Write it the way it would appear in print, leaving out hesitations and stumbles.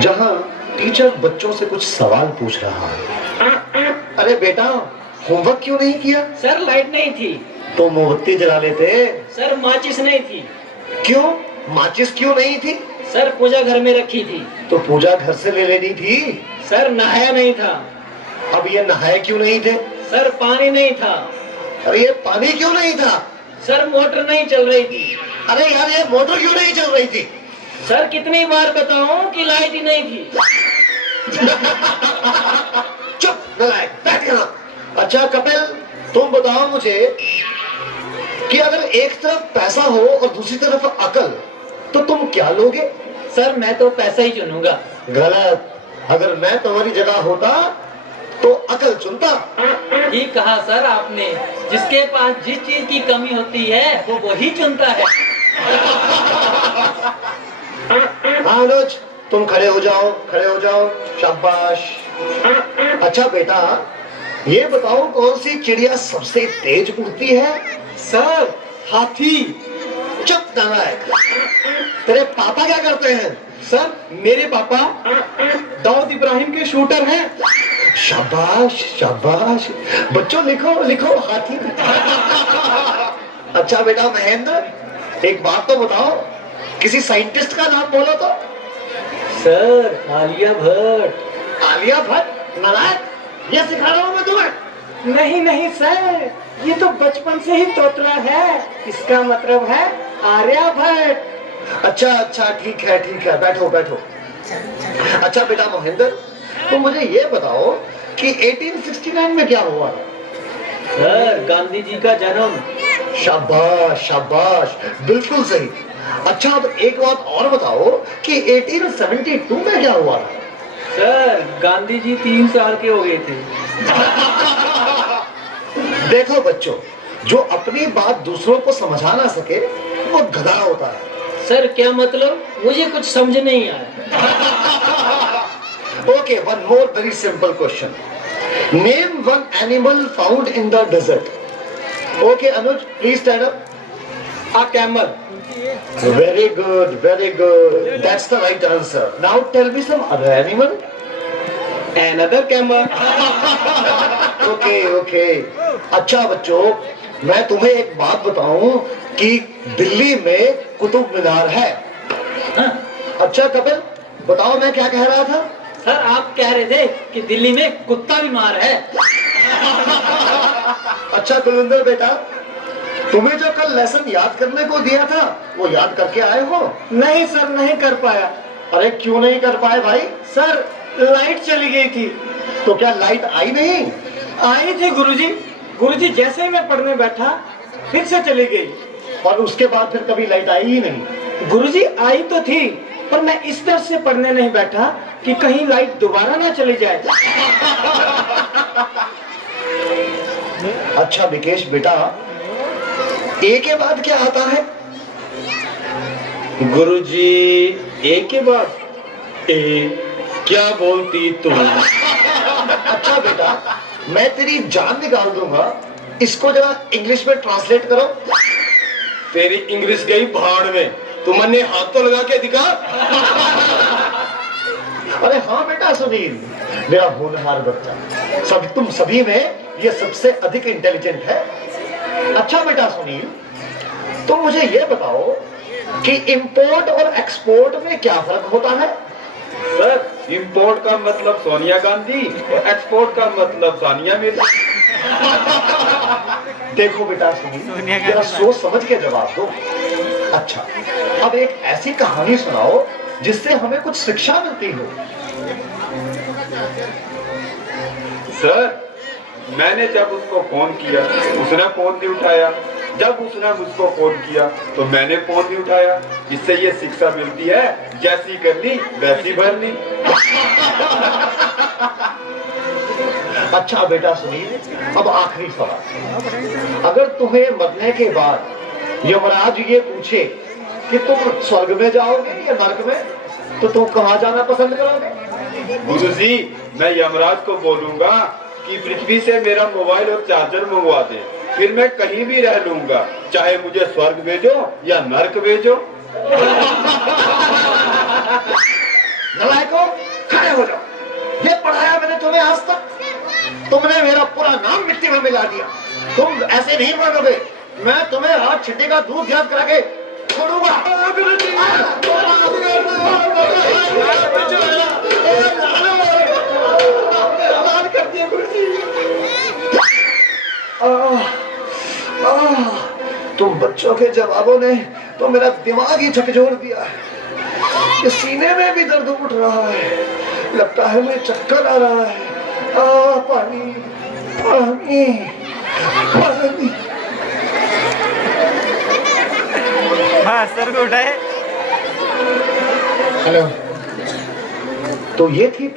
जहां टीचर बच्चों से कुछ सवाल पूछ रहा है। अरे बेटा, होमवर्क क्यों नहीं किया? सर लाइट नहीं थी। तो मोमबत्ती जला लेते। सर माचिस नहीं थी। क्यों? माचिस क्यों नहीं थी? सर पूजा घर में रखी थी। तो पूजा घर से ले लेनी थी। सर नहाया नहीं था। अब ये नहाए क्यों नहीं थे? सर पानी नहीं था। अरे ये पानी क्यों नहीं था? सर मोटर नहीं चल रही थी। अरे यार, ये मोटर क्यों नहीं चल रही थी? सर कितनी बार बताऊं कि लाइट ही नहीं थी। चुप नालायक, बैठ यहाँ। अच्छा कपिल, तुम बताओ मुझे कि अगर एक तरफ पैसा हो और दूसरी तरफ अकल, तो तुम क्या लोगे? सर मैं तो पैसा ही चुनूंगा। गलत। अगर मैं तुम्हारी जगह होता तो अकल चुनता। ठीक कहा सर आपने। जिसके पास जिस चीज की कमी होती है वो वही चुनता है। हाँ अनुज, तुम खड़े हो जाओ, खड़े हो जाओ। शाबाश। अच्छा बेटा, ये बताओ कौन सी चिड़िया सबसे तेज उड़ती है? सर हाथी। चुप नालायक। तेरे पापा क्या करते हैं? सर मेरे पापा दाऊद इब्राहिम के शूटर हैं। शाबाश शाबाश। बच्चों लिखो लिखो, हाथी। अच्छा बेटा महेंद्र, एक बात तो बताओ, किसी साइंटिस्ट का नाम बोलो तो। सर आलिया भट्ट। आलिया भट्ट? नालायक, ये सिखा रहा हूं मैं तुम्हें। नहीं नहीं सर, ये तो बचपन से ही तोतला है। इसका मतलब है आर्यभट्ट। अच्छा अच्छा, ठीक है ठीक है, बैठो बैठो। अच्छा बेटा महेंद्र, तो मुझे ये बताओ कि 1869 में क्या हुआ? सर गांधी जी का जन्म। शाबाश शाबाश, बिल्कुल सही। अच्छा अब एक बात और बताओ कि 1872 में क्या हुआ? सर गांधी जी 3 साल के हो गए थे। देखो बच्चों, जो अपनी बात दूसरों को समझा ना सके वो गधा होता है। सर क्या मतलब? मुझे कुछ समझ नहीं आया। Okay, one more very simple question. Name one animal found in the desert. Okay Anuj, please stand up. A camel. Very good, very good. That's the right answer. Now tell me some other animal. Another camel. Okay, okay. अच्छा बच्चों, मैं तुम्हें एक बात बताऊं कि दिल्ली में कुतुब मीनार है। हाँ? अच्छा कपिल, बताओ मैं क्या कह रहा था? सर आप कह रहे थे कि दिल्ली में कुत्ता बीमार है। अच्छा कुलविंदर बेटा, तुम्हें जो कल लेसन याद करने को दिया था वो याद करके आए हो? नहीं सर, नहीं कर पाया। अरे क्यों नहीं कर पाए भाई? सर लाइट चली गई थी। तो क्या लाइट आई नहीं? आई थी गुरुजी। गुरुजी जैसे ही मैं पढ़ने बैठा फिर से चली गई। और उसके बाद फिर कभी लाइट आई ही नहीं? गुरुजी आई तो थी, पर मैं इस डर से पढ़ने नहीं बैठा कि कहीं लाइट दोबारा ना चली जाए। अच्छा विकेश बेटा, ए के बाद क्या आता है? गुरुजी ए के बाद? ए क्या बोलती तुम? अच्छा बेटा, मैं तेरी जान निकाल दूंगा, इसको जरा इंग्लिश में ट्रांसलेट करो। तेरी इंग्लिश गई भाड़ में, तुमने हाथ तो लगा के दिखा। अरे हाँ बेटा सुनील, मेरा होनहार बच्चा, तुम सभी में ये सबसे अधिक इंटेलिजेंट है। अच्छा बेटा सुनील, तो मुझे ये बताओ कि इंपोर्ट और एक्सपोर्ट में क्या फर्क होता है? सर इंपोर्ट का मतलब सोनिया गांधी और एक्सपोर्ट का मतलब सानिया मिर्जा। देखो बेटा सुनील, जरा सोच समझ के जवाब दो। अच्छा, अब एक ऐसी कहानी सुनाओ जिससे हमें कुछ शिक्षा मिलती हो। सर मैंने जब उसको फोन किया उसने फोन नहीं उठाया, जब उसने मुझको फोन किया तो मैंने फोन नहीं उठाया। इससे ये शिक्षा मिलती है, जैसी करनी वैसी भरनी। अच्छा बेटा सुनील, अब आखिरी सवाल। अगर तुम्हें मरने के बाद यमराज ये पूछे कि तुम स्वर्ग में जाओगे या नरक में, तो तुम कहाँ जाना पसंद करोगे? गुरुजी मैं यमराज को बोलूंगा कि पृथ्वी से मेरा मोबाइल और चार्जर मंगवा दे, फिर मैं कहीं भी रह लूंगा, चाहे मुझे स्वर्ग भेजो या नर्क भेजो। नलायकों, खड़े हो जाओ। ये पढ़ाया मैंने तुम्हें आज तक, तुमने मेरा पूरा नाम मिट्टी में मिला दिया। तुम ऐसे नहीं मानोगे, मैं तुम्हें रात छिट्टी का दूध गिरफ्त करा के छोड़ूंगा। तुम बच्चों के जवाबों ने तो मेरा दिमाग ही झकझोर दिया है। ये सीने में भी दर्द उठ रहा है, लगता है मुझे चक्कर आ रहा है। पानी पानी पानी। हाँ सर को उठाए। हेलो, तो ये थी